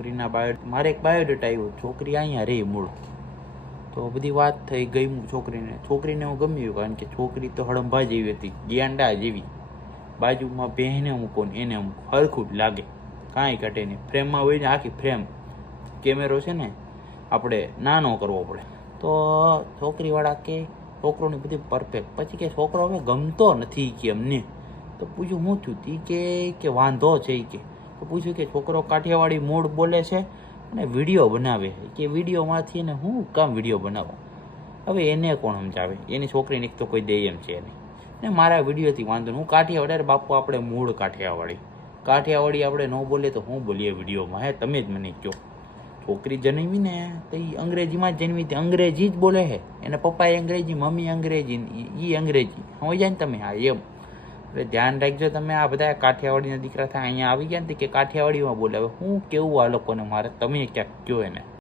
છોકરીના મારે એક બાયોડેટા આવ્યો, છોકરી અહીંયા રહી મૂળ. તો બધી વાત થઈ ગઈ છોકરીને હું ગમ્યું, કારણ કે છોકરી તો હડંભા જેવી હતી, ગેંડા જેવી. બાજુમાં બહેને મૂકો ને એને મૂકો હરખું જ લાગે, કાંઈ ઘટે નહીં. ફ્રેમમાં હોય ને આખી ફ્રેમ, કેમેરો છે ને આપણે નાનો કરવો પડે. તો છોકરીવાળા કે છોકરોની બધી પરફેક્ટ. પછી કે છોકરો હવે ગમતો નથી કે અમને. તો પૂછ્યું હું થયું? તી કે વાંધો છે કે. તો પૂછ્યું કે છોકરો કાઠિયાવાડી મૂળ બોલે છે અને વિડીયો બનાવે કે વિડીયોમાંથી એને હું કામ વિડીયો બનાવો. હવે એને કોણ સમજાવે? એની છોકરીને એક તો કોઈ દે એમ છે નહીં ને મારા વિડીયોથી વાંધો. હું કાઠિયાવાડી, અરે બાપુ આપણે મૂળ કાઠિયાવાડી આપણે ન બોલે તો હું બોલીએ વિડીયોમાં? હે તમે જ મને કહો. છોકરી જન્મી ને તો એ અંગ્રેજીમાં જ જન્મી, અંગ્રેજી જ બોલે છે. એના પપ્પાએ અંગ્રેજી, મમ્મી અંગ્રેજી, એ અંગ્રેજી. સમજ જાય ને તમે? હા એમ. એટલે ધ્યાન રાખજો તમે. આ બધા કાઠિયાવાડીના દીકરા થાય અહીંયા આવી ગયા ને કે કાઠિયાવાડીમાં બોલે. હવે હું કેવું આ લોકોને મારે, તમે ક્યાંક કહો એને.